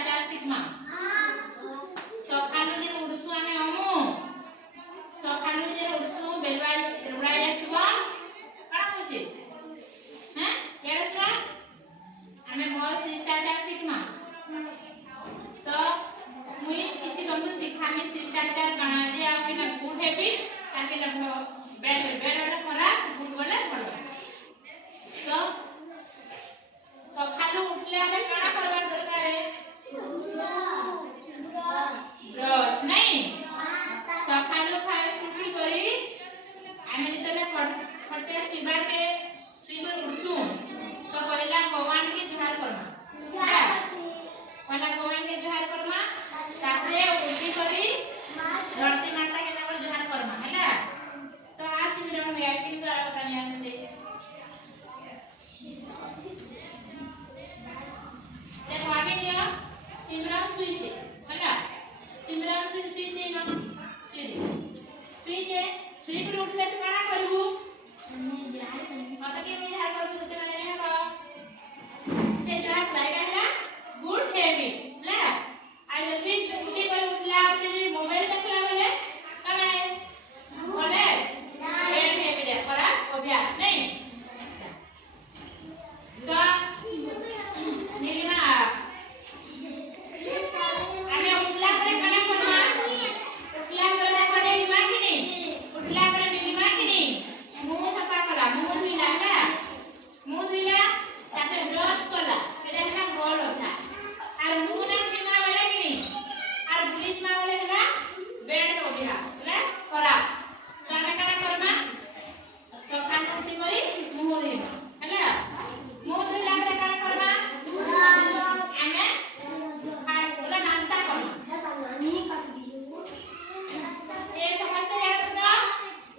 शिष्टाचार शिखमा सखालु जे उडसु आमे अमु सखालु जे उडसु बेलवाई रुड़ाया छुआ कड़ा होचे हैं केड़ा छुआ आमे भल शिष्टाचार शिखमा तो मुई किसी तुमको सिखामी शिष्टाचार कणा जे आपके ना गुड हैबिट ताकि ना बैड वाला खराब गुड वाला भलो तो सखालु उठले आमे कणा करबा दरकार है ब्रश नहीं सखालु खाए उठी करी आमे जतले फटे स्वीपर उठसु तो पहला भगवान के जुहार करमा पहला भगवान के जुहार करमा तापरे उठी करी धरती माता के तापर जुहार करमा हैला तो आ सिमरन में एक्टिंग द्वारा बतानी आते ते भाभी लिया सिमरन सुई छे हैला सिमरन सुई छे ना सुई छे सुई कर उठले तो काना करबू मत के में जुहार करबू तो माने है से जुहार लाइगा गुड हैबिट ला आई जब भी उठी कर उठला से मोबाइल देखला बोले कना है बोले बैड हैबिट करा अभ्यास नहीं तो नीलिमा आमे उठला करे कना करना उठला करे देखो नीलिमा की नहीं उठला करे नीलिमा की नहीं मुंह सफा करा मुंह धुइला ना मुंह धुइला ताके ब्रश करा एटा है गोल होता আর মুনা কিমা বলে কি আর ব্লিচ মা বলে না বেড অভিয়া বলে করা কানে কানে করমা সকাল উঠি করি মুহ দিবা হলা মুহ দিলা পরে কানে করমা আনে খাই বলে নাস্তা করমা নি কাটি দিও এ সমস্ত জানা শুনো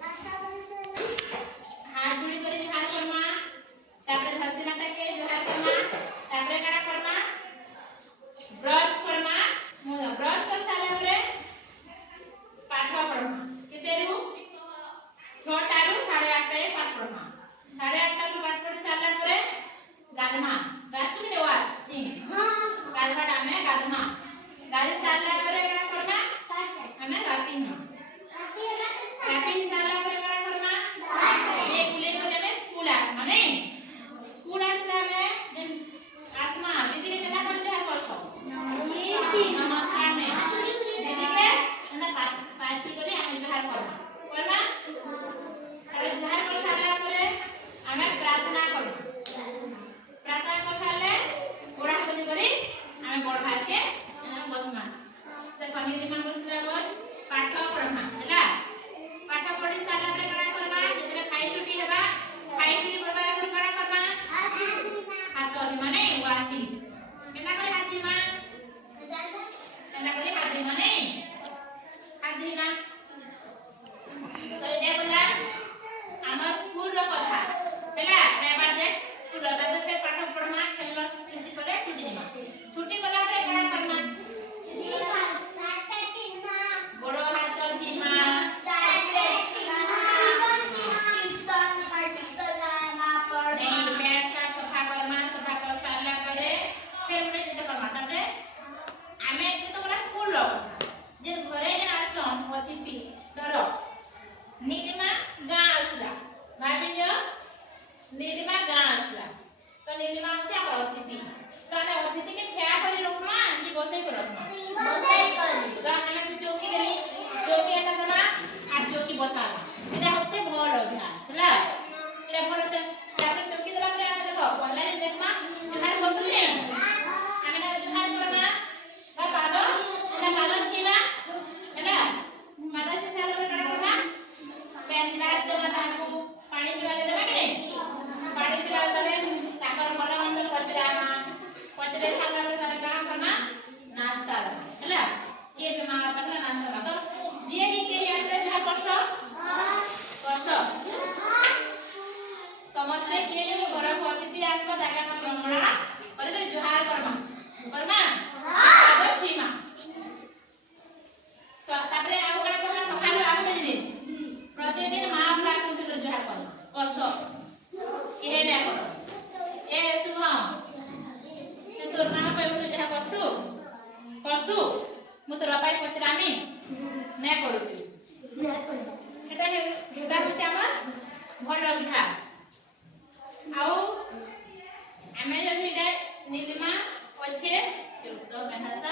নাস্তা করে হাত জুড়ি করে জোহার করমা তারপরে ধরতি মাতা কে জোহার করমা তারপরে কানে করমা ब्रश करना मुदा ब्रश कर साला परे पाठ पढ़ना केतेरु 6 टारु 8:30 ए पाठ पढ़ना 8:30 टारु पाठ पढ़ी साला परे गाधमा गास्तु के वास हां गाधमा डामे गाधमा गाधे साला परे का करना हमें रापिंग साला परे का करना ये कुले को हमें स्कूल आसमा नहीं स्कूल आसला में आसमा दीदी के केदा कर जहर करसो नमस्कार में दीदी के ना पाची करी हमें जहर करना अरे जहर कर साला परे हमें प्रार्थना कर साले गोड़ा हाथ करी हमें बड़ भार के बसमा तो पनीर मन बसला बस पाठ पढ़ना हैला पाठ पढ़ी साला परे करा करबा जेतरे खाई छुट्टी हेबा खाई छुट्टी करबा आगु करा करबा हाथ अधि माने वासी केना करे हाथी मा केना करे हाथी माने हाथी मा तो जे बोला हमर स्कूल रो कथा हैला एबार जे स्कूल रो दादे पाठ पढ़मा खेलला छुट्टी करे छुट्टी दिमा छुट्टी कला परे करा करना गोड़ो हाथ धीमा सफा कर सारला परे फिर उठे जे करमा तापरे आमे तो बोला स्कूल रो जे घरे जे आसन अतिथि करो नीलिमा गां आसला भाबियो नीलिमा गां आसला तो नीलिमा क्या अतिथि तो अतिथि के ठेया कर କରୁଛୁ ମୁଁ ତୋର ପାଇଁ ପଚରାମି ନା କରୁଛୁ ସେଟା ହେଉଛି ଆମର ଭଲ ଅଭ୍ୟାସ ଆଉ ଆମେ ଯଦି ଏଇଟା ନୀଲିମା ଅଛେ ତ ଭାଷା